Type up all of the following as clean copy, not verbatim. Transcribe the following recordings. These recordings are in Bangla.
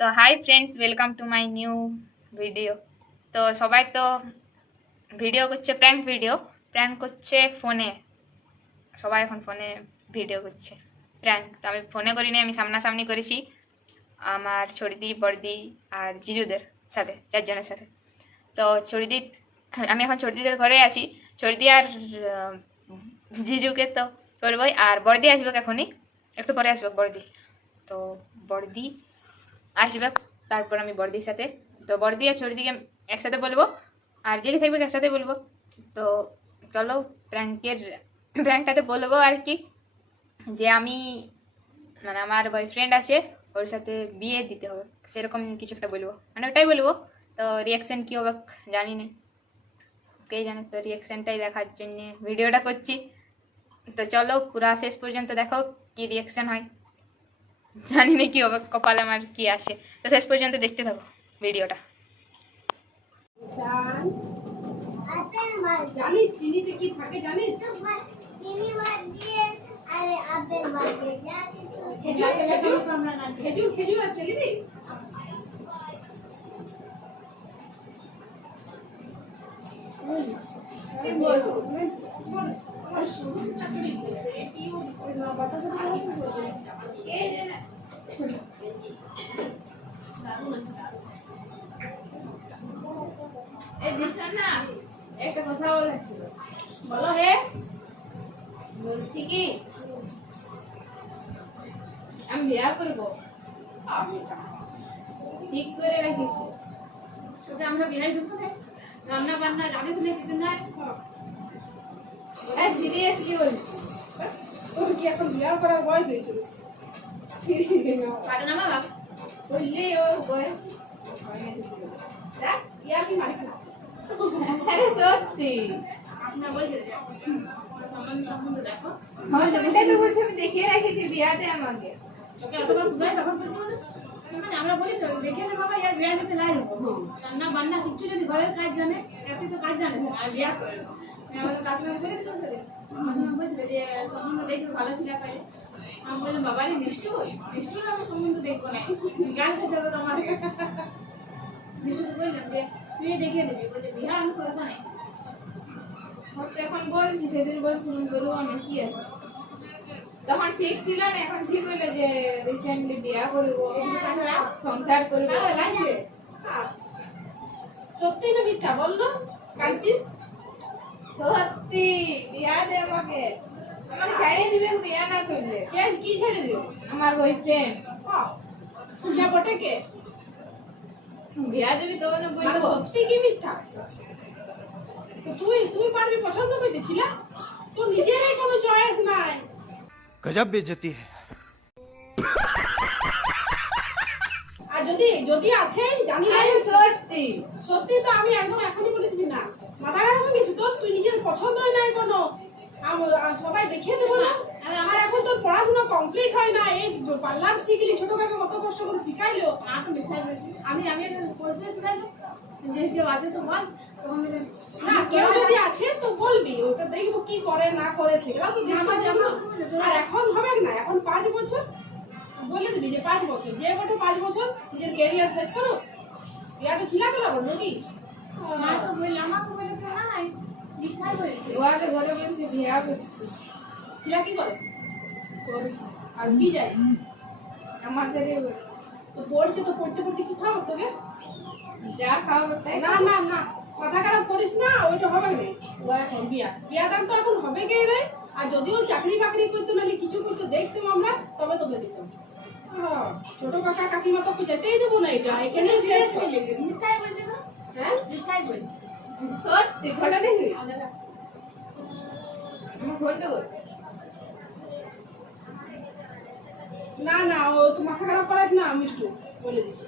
তো hi friends, welcome to my new video. তো সবাই তো ভিডিও করছে, প্র্যাঙ্ক করছে ফোনে। সবাই এখন ফোনে ভিডিও করছে প্র্যাঙ্ক। তো আমি ফোনে করিনি, আমি সামনাসামনি করেছি আমার ছড়িদি, বড়দি আর জিজুদের সাথে, চারজনের সাথে। তো ছড়িদি, আমি এখন ছড়িদিদের ঘরে আছি। ছড়িদি আর জিজুকে তো করবই, আর বড়দি আসবে এখনই, একটু পরে আসবে বড়দি। তো বড়দি আসবে, তারপর আমি বড়দির সাথে, তো বড়দি আর ছড়িদিকে একসাথে বলবো, আর যে যে থাকবে একসাথে বলবো। তো চলো প্র্যাঙ্কটাতে বলবো আর কি, যে আমি মানে আমার বয়ফ্রেন্ড আছে, ওর সাথে বিয়ে দিতে হবে, সেরকম কিছু একটা বলবো, মানে ওটাই বলবো। তো রিয়াকশান কী হবে জানি না, কে জানে। তো রিয়াকশানটাই দেখার জন্য ভিডিওটা করছি। তো চলো পুরা শেষ পর্যন্ত দেখো কি রিয়াকশান হয়। জানি না কি হবে, কপালে আমার কি আছে। তো শেষ পর্যন্ত দেখতে থাকো ভিডিওটা। জানিস চিনিতে কি থাকে জানিস? চিনি বাদ দিয়ে আর আপেল বাদ দিয়ে যা কিছু খেজুর আছে নিবি? একটা কথা বলার ছিল। বলো হে। বলছি কি, আমি বিয়া করবো, ঠিক করে রাখিস। তোকে আমরা বিয়ে দেবো না, রান্না বান্না জানিস না কিছু নাই। সিরিয়াসলি বলছি, তোর কি এখন বিয়ে করার বয়স হয়েছিল? পারে না বাবা, বললি ও বয়স দেখ ইয়া কি মারিস না। আরে সত্যি, আপনার বলছে সম্বন্ধ দেখো। হ্যাঁ ওটাই তো বলছি, আমি দেখে রাখেছি বিয়াতে আমাকে। তোকে অতবার শুধাই তখন করতে বলে মানে আমরা বলি তো দেখে নে বাবা, ইয়ার বিয়ে দিতে লাগবে রান্না বান্না কিছু যদি ঘরের কাজ জানে, একটু তো কাজ জানে না, আর বিয়ে করবো আমরা কাজটা করে দিতে সাথে বলছিল যে সম্বন্ধ দেখবে ভালো ছিল পারে। আমি বললাম বাবা রে মিষ্টু আমি সম্বন্ধ দেখবো না, গান খেতে হবে তোমার। মিষ্টু বললাম যে তুই দেখিয়ে দিবি, বলছে বিয়ে আমি করবো না। এখন বলছি, সেদিন বলছিলাম করবো না, কি আছে তখন ঠিক ছিল না, এখন ঠিক হইলো যে রিসেন্টলি বিয়া করবো, সংসার করবো। সত্যি না মিথ্যা বললো কাঁদছিস? সত্যি বিয়া দে আমাকে, আমাকে ছাড়িয়ে দিবে বিয়া না করলে। কে কি ছেড়ে দিও? আমার বয়ফ্রেন্ড কে বটে কে? বিয়া দিবি তো না মানে বলবো। সত্যি কি মিথ্যা? তো তুই পারবি পছন্দ করতেছিলা? তোর নিজেরই কোনো চয়েস নাই। गजब बेइज्जती है। আর যদি আছে জানি না। আরে সত্যি সত্যি তো আমি একদম এখনই বলেছি না, মাথা খারাপ হয়ে গেছি তোর? তুই নিজের পছন্দই নাই কোনো, সবাই দেখিয়ে দেবো না। আর এখন তোর পড়াশোনা কমপ্লিট হয় না, এই পার্লার শিখলি, ছোট কাকে কত কষ্ট করে শিখাইলো। আমি পড়াশোনা শিখাইলো যে কেউ আছে তো বল। না কেউ যদি আছে তো বলবি, ওটা দেখবো কি করে না করে, সেগুলো তো দেখবো। আর এখন হবে না, এখন 5 বছর বলে দিবি যে 5 বছর, যে গোটে 5 বছর নিজের ক্যারিয়ার সেট করো। ইয়াটা ছিল কেন বলবো কি? না তো বললে আমাকে বলে তো নাই, মিথ্যাই বলেছে। ওয়াকে ঘরে বলছি বিয়া করছি, ছিল কি করে? আর কি যাই আমাদের তো পড়ছে, তো পড়তে পড়তে কি খাবো তোকে? যা খাওয়াবো তাই। না না না, মাথা খারাপ করিস না, ওইটা হবে না। ও এখন বিয়া দাম তো এখন হবে কে নাই। আর যদিও চাকরি বাকরি করতো, নাহলে কিছু করতো দেখতাম আমরা, তবে তোকে দিতাম। ছোট কাকা কাকিমা তোকে যেতেই দেবো না, এটা এখানে মিথ্যাই বলছে তো। হ্যাঁ মিথ্যাই বলছে। সত্যি ফটো দেখবি, আমার ফটো করবে। না না, ও তো মাথা খারাপ করাস না মিষ্টু, বলে দিছি।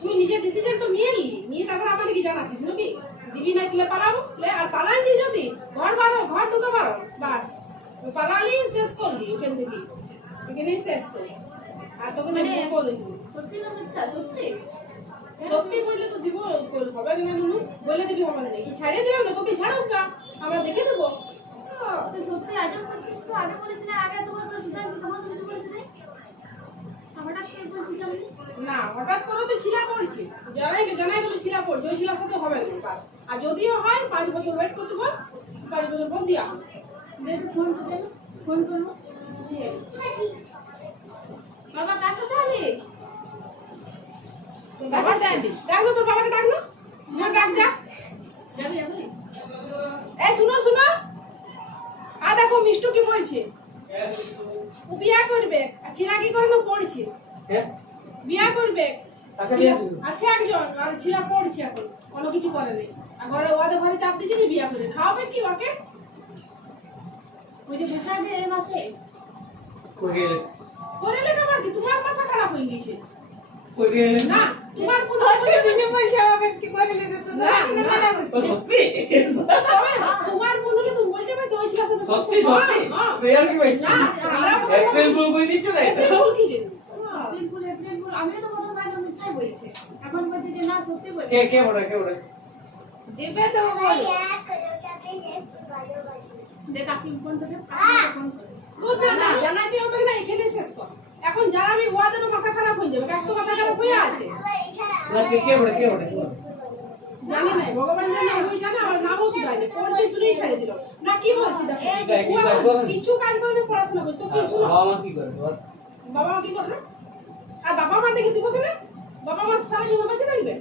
তুই নিজের ডিসিশনটা নিয়ে তারপর আমাদের কি জানাচ্ছিস নাকি? দিবি না তুলে পালাবো, আর পালাচ্ছিস যদি ঘর ঢুকে পারো, বাস পালালি শেষ করলি ওখান থেকে, এখানেই শেষ করলি। আর তোকে মানে সত্যি না মিথ্যা? সত্যি বললে তো দিব, হবে না নুনু, বলে দিবি হবে না, কি ছাড়িয়ে দেবে না তোকে? ছাড়ুক না, আমরা দেখে দেবো। তুই সত্যি আজব করছিস তো, আগে বলিস না, আগে তোমার সুধান তখন কিছু বলিস না। হঠাৎ করে তো ছিলা পড়ছে, জানাই বলে ছিলা পড়ছে, ওই ছিলার সাথে হবে না বাস। আর যদিও হয় 5 বছর ওয়েট করতে বল, 5 বছর পর দিয়া হবে। ফোন তো দেন, ফোন করবো। বাবা কাছে তাহলে ডাকলো তোর বাবাকে, ডাকলো ডাক যা। যাবে যাবে এই শুনো শুনো, আর দেখো মিষ্টু কি বলছে, ও বিয়া করবে আর ছিলা কি করে না পড়ছে, বিয়া করবে আছে একজন আর ছিলা পড়ছে, এখন কোনো কিছু করে নেই। আর ওদের ঘরে চাপ দিচ্ছে যে বিয়া করে খাওয়াবে কি ওকে, ওই যে বসা দিয়ে এই মাসে করে লেখা কি তোমার মাথা খারাপ হয়ে গেছে না, তোমার কোন বলছে আমাকে কি করে নিতে তো না, তোমার মন হলে তুমি বলতে পারো ওই ছিলার সাথে সত্যি সত্যি রিয়েল কি ভাই না এপ্রিল ফুল কই দিচ্ছ না এপ্রিল কি জানি এপ্রিল ফুল আমিও তো প্রথম ভাবলাম মিথ্যাই বলছে, এখন বলছে যে না সত্যি বলছে। কে বড় দেবে তো বল ভালো দেখ আপনি ফোন তো দেখ, আপনি ফোন করে না জানাইতে হবে না, এখানে শেষ কর। এখন যারা আমি ওয়াদেরও মাথা খারাপ হয়ে যাবে, কার তো মাথা খারাপ হয়ে আছে না কে বড় জানি না, ভগবান জানে, ওই জানে, আমার নামও শুধাইলে পড়ছে শুনেই ছেড়ে দিল না। কি বলছি দেখো, কিছু কাজ করবে, পড়াশোনা করছে তো কি শুনো, বাবা মা কি করে বাবা মা কি করবে, আর বাবা মা দেখে দিব কেন, বাবা মা সারা জীবন বেঁচে থাকবে।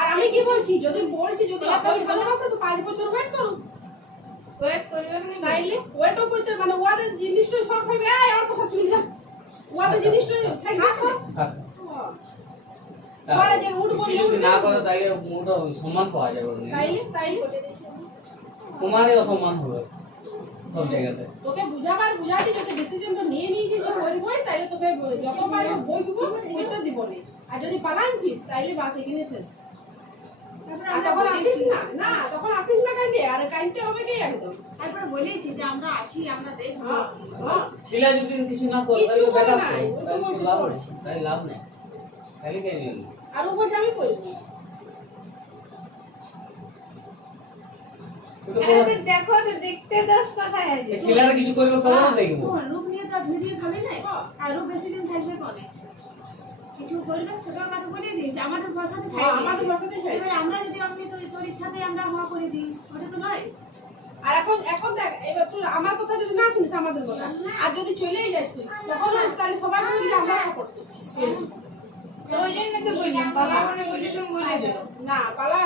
আর আমি কি বলছি, যদি বলছি যদি আসলে ভালোবাসে তো 5 বছর ওয়েট করুন, ওয়েট করবে না তাইলে ওয়েটও করতে মানে ওয়াদের জিনিসটা সব থাকবে, এই আমার পোশাক চলে যা, ওয়াদের জিনিসটা থাকবে সব। ওরা যে উঠ বললে যদি না করে তাইলে মোটা সম্মান পাওয়া যাবে না, তাইলে তোমারই অসম্মান হবে সব জায়গাতে। তোকে বুঝাচ্ছি, তোকে ডিসিশনটা নিয়ে নিয়েছি যে করবই, তাইলে তোকে যত পারবো বই দিব, বইটা দিব না। আর যদি পালাচ্ছিস তাইলে বাস এখানে শেষ। আর তখন আসিস না, না তখন আসিস না কাইতে, আর কাইতে হবে কি একদম। তারপরে বলেছি যে আমরা আছি, আমরা দেখবো। হ্যাঁ ছিলা যদি কিছু না করে কিচ্ছু তাহলে করে বেকার নাই, ও তো বলছে লাভ পড়ছি। নেই, তাই লাভ নেই, তাহলে কে নিয়ে নেবে? আর ও বলছে আমি করবো। দেখো তো দেখতে দোষ কোথায় আছে, এই ছেলেরা কিছু করবে তবে না দেখবো। শোন, রূপ নিয়ে তো ভিডিও খাবে না, আর রূপ বেশি দিন থাকবে কোনে, কিছু করবে ছোটখাটো বলে দিয়েছে, আমাদের বসাতে হ্যাঁ, থাকবে। আমাদের বসাতে চাই। এবার আমরা যদি আপনি তোর ইচ্ছাতে আমরা হওয়া করে দিই, ওটা তো নয়। আর এখন দেখ, এবার তুই আমার কথা যদি না শুনিস আমাদের কথা, আর যদি চলেই যাস তুই, তখন তাহলে সবাই বলবি যে আমরা সাপোর্ট করছি। তো ওই জন্য তো বললাম বাবা মনে বলি তুমি বলে দেবো। না পালা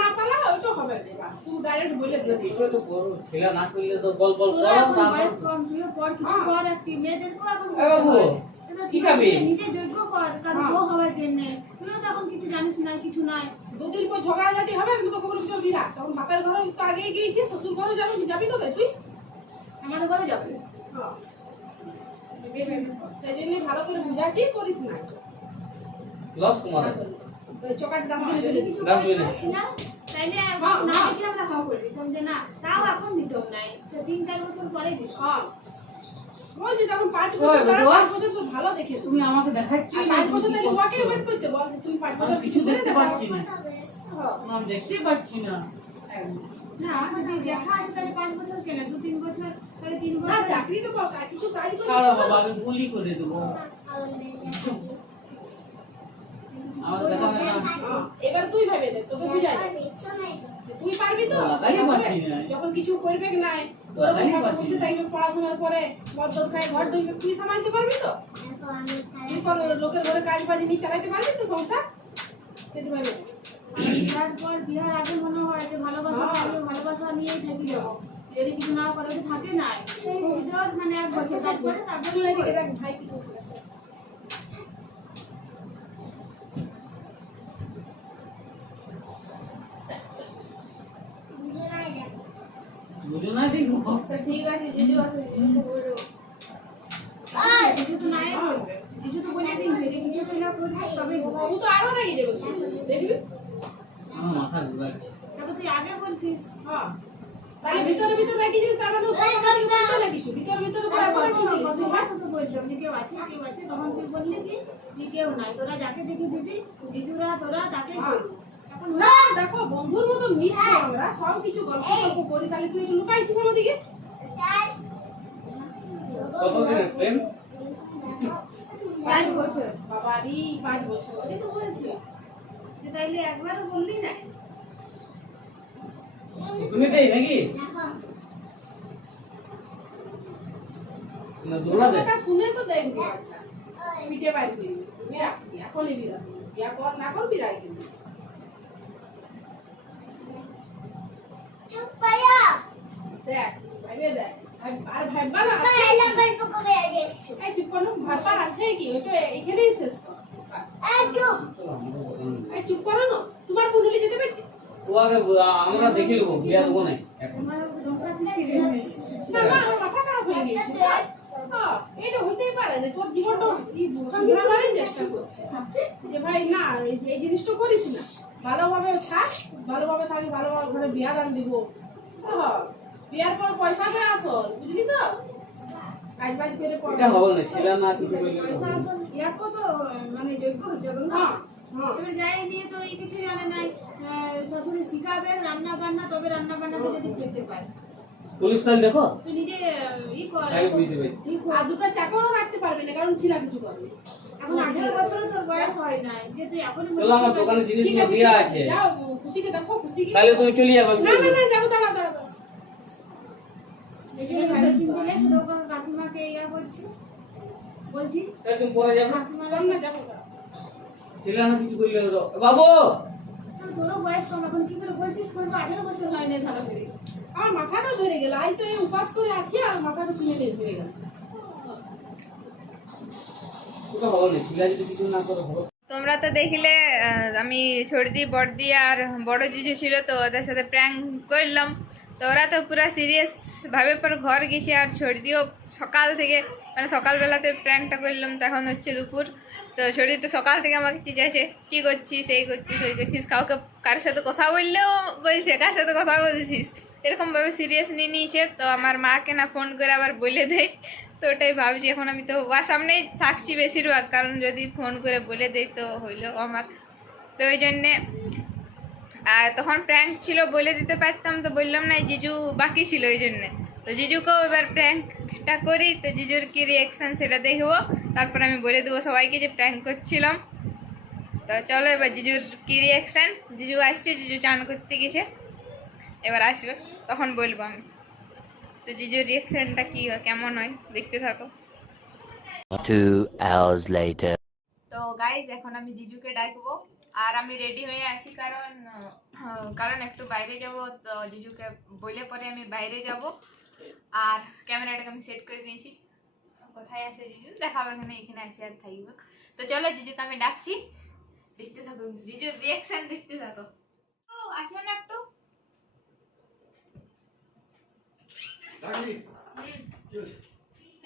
না পালা ওইটা হবে না, বাস তুই ডাইরেক্ট বলে দে। কিছু তো করো, ছেলে না করলে তো বল তোরা করো এখন তারপর বয়স কম, তুইও পর কিছু কর, একটি মেয়েদেরকেও এখন এ বাবু, এবার কি তুই খাবি? নিজে যোগ্য কর, কারণ বউ হওয়ার জন্য তুইও তো এখন কিছু জানিস না, কিছু নাই। 2 দিন পর ঝগড়াঝাটি হবে, আমি তোকে বলবি চল বিরা, তখন বাপের ঘরে তো আগেই গিয়েছে, শ্বশুর ঘরে যাবি তো তুই। আমাদের ঘরে যাবে। হ্যাঁ সেই জন্য ভালো করে বুঝাচ্ছি, করিস না লস কমা চকাটা যদি কিছু দশ করতে মিনিট। পারছি না, তাইলে হ্যাঁ, না হ্যাঁ। দেখে আমরা হওয়া করে দিতাম যে না, তাও এখন দিতাম নাই, তো 3-4 বছর পরে দিতাম। হ্যাঁ বলছি যখন 5 ওই বছর বাবা। 5 বছর তো ভালো দেখে তুমি আমাকে দেখাচ্ছ আর 5 বছর তাহলে ওকে ওয়েট করতে বল যে তুমি 5 বছর আমি কিছু দেখতে পাচ্ছি না, হ্যাঁ। আমি দেখতে পাচ্ছি না। না, যদি দেখা আছে তাহলে 5 বছর কেন, 2-3 বছর, তাহলে 3 না বছর। চাকরিটা পাও, আর কিছু কাজ করতে ছাড়ো বাবা, আমি গুলি করে দেবো। আমাদের দেখা না হ্যাঁ, এবার তুই ভেবে দে, তোকে বুঝাই দে। তুই পারবি তো? লাগাই পাচ্ছি না। যখন কিছু করবে নাই, লাগাই ওরকম পাচ্ছি বসে না। থাকবে পড়াশোনার পরে, মদ্যপ খায় ঘর ঢুকবে, তুই সামালতে পারবি তো? তুই কর লোকের ঘরে কাজ বাজ নিয়ে চালাতে পারবি তো সংসার? সেটা ভেবে দে। বিহার পর বিহার আগে মনে হয় যে ভালোবাসা থাকলে ভালোবাসা নিয়েই থেকে যাবো, যদি কিছু না করে তো থাকে নাই, ধর মানে 1 বছর তারপরে তুই এদিকে দেখ, ভাই কি করছে? বুঝো না দেখবো। তো ঠিক আছে জিজু আছে, জিজুকে বলো। কিছু তো নাই বলবে, কিছু তো বলে দিন যে কিছু ছিল করবে তবে ও তো আরো রেগে যাবে শুনে, দেখবি? আমার মাথা ঘুরাচ্ছে। তারপর তুই আগে বলতিস। হ্যাঁ তাহলে ভিতরে রেখেছিস, তার মানে ও সব কথা থেকে বলতে রেখেছিস, ভিতরে করে রেখেছিস। গতবার তোকে বলছিলাম যে কেউ আছে, তখন তুই বললি কি যে কেউ নাই, তোরা যাকে দেখে দিবি দিদুরা তোরা তাকে করবি। এখন না দেখো বন্ধুর মতো মিশছি আমরা, সব কিছু গল্প করি, তাহলে তুই একটু লুকাইছিস আমাদেরকে। কতদিনের প্রেম? 5 বছর বাবারই 5 বছর ওই তো বলছি যে তাইলে একবারও বললি না তুমি দেই নাকি না দৌড়া দে কথাটা শুনে তো দেখবি আচ্ছা পিঠে বাইর করবি বিয়া এখনই বিয়া বিয়া কর না কর বিরাই কিন্তু চুপ করো দেখ ভাইবে দেখ আর ভাইবা না কাইলা গল্প করে দেখছো এই চুপ করো ভাইবার আছে কি ওই তো এখানেই শেষ কর বাস একটু এই চুপ করো না তোমার কুণ্ডলি যেতে পারি ও আগে আমরা দেখে নেবো বিয়া দেবো না এখন তোমার ধোঁকা দিস কি না না আমার মাথা খারাপ হয়ে গেছে হ্যাঁ এটা হইতেই পারে না তোর জীবনটা সংগ্রামের চেষ্টা করছে যে ভাই না এই জিনিসটা করিস না ভালোভাবে থাক ভালোভাবে থাকি ভালোভাবে ঘরে বিয়া দান দিব হ্যাঁ বিয়ার পর পয়সা নিয়ে আসো বুঝলি তো কাজ বাজ করে পড়ো এটা হবে না ছেলে না কিছু করলে পয়সা আসল ইয়াকো তো মানে যোগ্য হতে হবে না হ্যাঁ হ্যাঁ এবার যাই নিয়ে তো এই কিছু জানে নাই শাশুড়ি শিখাবে রান্না বান্না তবে রান্না বান্নাতে যদি খেতে পারে পুলিশ ফাইল দেখো তুই নিজে ই কর আগে বুঝতে পারি ই কর। আর দুটো চাকরও রাখতে পারবি না কারণ ছিলা কিছু করবে এখন 18 বছরও তোর বয়স হয় নাই যে তুই এখনই চলো আমার দোকানে জিনিসগুলো দেওয়া আছে যাও খুশিকে দেখো খুশিকে তাহলে তুমি চলে যাবে না না না যাবো দাঁড়া দাঁড়া দাঁড়া কাকিমাকে ইয়া করছি বলছি তুমি পরে যাবে কাকিমা না যাবো দাঁড়া ছেলে না কিছু করলে বাবু তোরও বয়স কম এখন কি করে বলছিস করবো 18 বছর হয় নাই ভালো করে আমার মাথাটা ধরে গেল আই তো এই উপাস করে আছি আর মাথাটা শুনে নিয়ে ধরে গেল ওটা হবে না ছেলে যদি কিছু না করে হবে তোমরা তো দেখলে আমি ছোটদি বড়দি আর বড় জিজু ছিল তো ওদের সাথে প্র্যাঙ্ক করলাম তো ওরা তো পুরো সিরিয়াস ভাবে পর ঘর গেছে আর ছোটদিও সকাল থেকে মানে সকালবেলাতে প্র্যাঙ্কটা করলাম তখন হচ্ছে দুপুর তো ছোটদি তো সকাল থেকে আমাকে চিচাইছে কী করছিস এই করছিস ওই করছিস কাউকে কারোর সাথে কথা বললেও বলছে কার সাথে কথা বলছিস এরকমভাবে সিরিয়াস নিয়ে নিয়েছে তো আমার মাকে না ফোন করে আবার বলে দেয় তো ওটাই ভাবছি এখন আমি তো ওর সামনেই থাকছি বেশিরভাগ কারণ যদি ফোন করে বলে দেয় তো হইলো আমার তো ওই জন্যে আর তখন প্র্যাঙ্ক ছিল বলে দিতে পারতাম তো বললাম না জিজু বাকি ছিল ওই জন্যে তো জিজুকেও এবার প্র্যাঙ্কটা করি তো জিজুর কী রিয়াকশান সেটা দেখবো তারপর আমি বলে দেবো সবাইকে যে প্র্যাঙ্ক করছিলাম তো চলো এবার জিজুর কী রিয়াকশান জিজু আসছে জিজু চান করতে গেছে এবার আসবে তখন বলবো আমি তো জিজুর রিয়াকশানটা কী হয় কেমন হয় দেখতে থাকো 2 hours later. তো গাইজ এখন আমি জিজুকে ডাকবো আর আমি রেডি হয়ে আছি কারণ একটু বাইরে যাব তো জিজুকে বলে পরে আমি বাইরে যাব আর ক্যামেরাটাকে আমি সেট করে দিয়েছি কোথায় আছে জিজু দেখাবো এখানে আসি আর থাকবো তো চলো জিজুকে আমি ডাকছি দেখতে থাকো জিজুর রিয়াকশন দেখতে থাকো ও আসো না একটু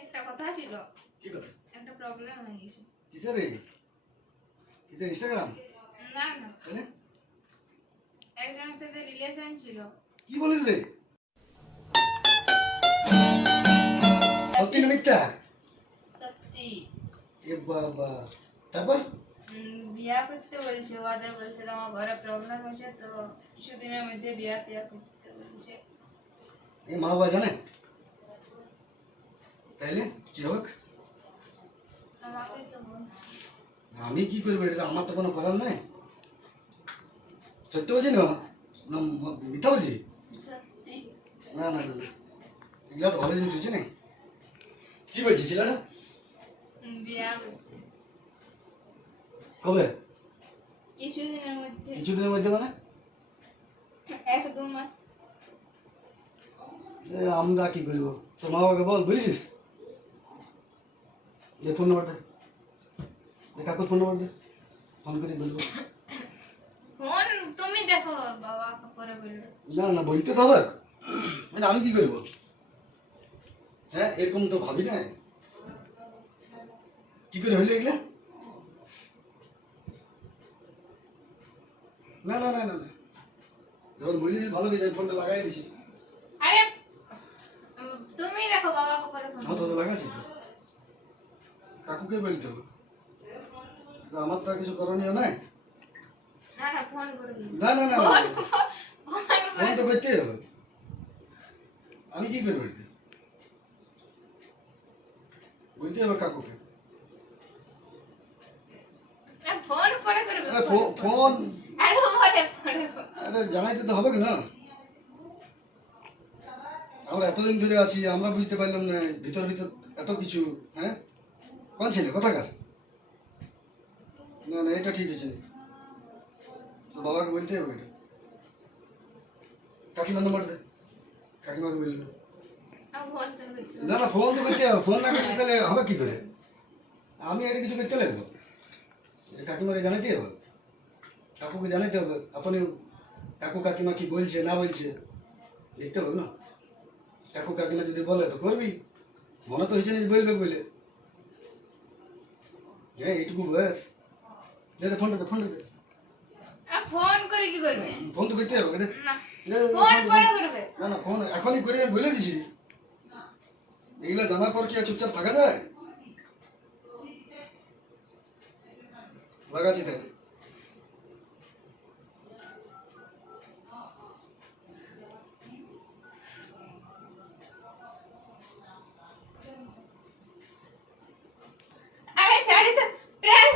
একটা কথা ছিল কি কথা একটা প্রবলেম হয়ে গেছে কিসের রে কিসের ইনস্টাগ্রাম না না তাহলে একজনের সাথে রিলেশন ছিল কি বলিস রে সত্যি না মিথ্যা সত্যি এ বাবা তারপর বিয়া করতে বলছে ওদের বলছে তোমার ঘরে প্রবলেম হয়েছে তো কিছুদিনের মধ্যে বিয়া টিয়া করতে বলছে এই মা বাবা জানে তাইলে কি হোক আমাকে তো বলছে আমি কি করবো এটা তো আমার তো কোনো করার নাই সত্যি বলছি না না মিথ্যা বলছি সত্যি না না না এগুলো তো ভালো জিনিস হচ্ছে না কি বলছিস ছেলেটা বিয়া করতে কবে কিছুদিনের মধ্যে কিছুদিনের মধ্যে মানে 1-2 মাস আমরা কি করবো তোর মা বাবাকে বল বুঝেছিস যে ফোন নাম্বারটা কাকুর ফোন নাম্বার দে ফোন করে বলবো ফোন তুমি দেখো বাবা করে বলবে না না বলতে তো হবে মানে আমি কি করবো হ্যাঁ এরকম তো ভাবি না কি করে হইলে এগুলো না না না না না যখন বলিস ভালো করে যাই ফোনটা লাগাই দিছি আরে তুমি দেখো বাবা করে ফোন আমার তো লাগাচ্ছি তো কাকুকে বলতে হবে তো আমার তো আর কিছু করণীয় নাই না না ফোন করে দিই না না না না, না। ফোন ফোন তো করতেই হবে আমি কি করবো এতে বলতে হবে কাকুকে ফোন একদম পরে পরে আরে জানাইতে তো হবে না। আমরা এতদিন ধরে আছি, আমরা বুঝতে পারলাম না ভিতর ভিতর এত কিছু। হ্যাঁ, কোন ছেলে কোথাকার? না না, এটা ঠিক আছে, তো বাবাকে বলতে হবে এটা। কাকিমার নাম্বার দে, কাকিমাকে বললে। ফোন করবে। না না, ফোন তো করতে হবে, ফোন না করলে তাহলে হবে কি করে? আমি এটা কিছু করতে লাগবো, কাকিমাকে জানাতে হবে, কাকুকে জানাতে হবে। আপনি কাকু কাকিমা কি বলছে না বলছে দেখতে হবে না। কাকু কাকিমা যদি বলে তো করবি, মনে তো হয়েছে না যে বলবে বলে। হ্যাঁ, এইটুকু বয়স। দে দে ফোনটা দে, ফোনটা দে। ফোন করে কি করবে? ফোন তো করতে হবে। দে না দে, দে, ফোন ফোন পরে দে। করবে। না না, ফোন এখনই করে আমি বলে দিছি। এগুলা জানার পর কি আর চুপচাপ থাকা যায়? লাগাচ্ছি তাই। আরে ছাড়ি তো, প্র্যাঙ্ক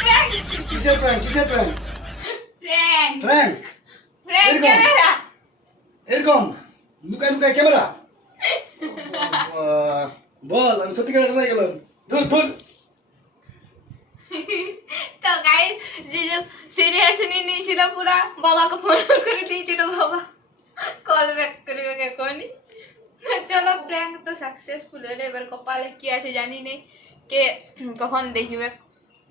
প্র্যাঙ্ক কিসের প্র্যাঙ্ক? কিসের প্র্যাঙ্ক? প্র্যাঙ্ক প্র্যাঙ্ক প্র্যাঙ্ক এরকম? ক্যামেরা। এরকম লুকায় লুকায় ক্যামেরা? বল, আমি সত্যিকার এটা গেলাম। ধুর ধুর। তো গাইস জিজু সিরিয়াস নিয়ে নিয়েছিল পুরা, বাবাকে ফোন করে দিয়েছিল, বাবা কল ব্যাক করবে এখনই। চলো প্র্যাঙ্ক তো সাকসেসফুল হলো, এবার কপালে কি আছে জানি নেই, কে কখন দেখিবে।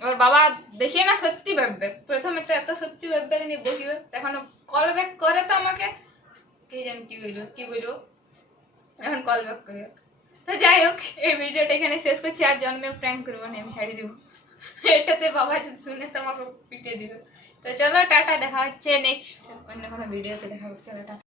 এবার বাবা দেখিয়ে না সত্যি ভাববে, প্রথমে তো এত সত্যি ভাববে নিয়ে বসিবে, এখন কল ব্যাক করে তো আমাকে, কে জানি কি বলবো, এখন কল ব্যাক করবে। তো যাই হোক, এই ভিডিওটা এখানে শেষ করছি, আর জন্মে প্র্যাঙ্ক করবো না, আমি ছাড়ি দিব। এটাতে বাবা যদি শুনে তো আমাকে পিটিয়ে দিবে। তো চলো টাটা, দেখা হচ্ছে নেক্সট অন্য কোনো ভিডিওতে, দেখা হচ্ছে, চলো টাটা।